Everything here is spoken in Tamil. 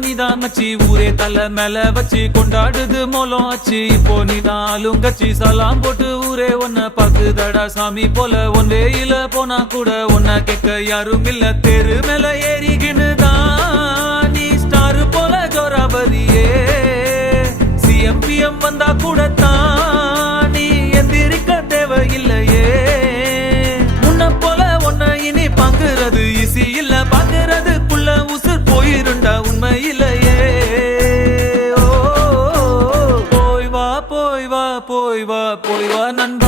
நீதான் மச்சி ஊரே தலை மேல வச்சு கொண்டாடுது மோலம் ஆச்சு இப்போ நீதான் ஆளுங்கச்சி சலாம் போட்டு ஊரே ஒன்ன பாக்குதடா சாமி போல ஒன் வேயில போனா கூட ஒன்ன கேட்க யாரும் இல்ல தெரு மேல ஏறிகினுதான் நீ ஸ்டார் போல ஜோராபதியே சிஎம்பிஎம் வந்தா கூட தான் நீ எந்திரிக்க தேவையில்லையே முன்ன போல ஒன்ன இனி பாக்குறது ஈஸி இல்ல பாக்குறதுக்குள்ள உசுர் போயிருண்டா உண்மையிலேயே போய் வா போய் வா போய் வா போய் வா நண்பா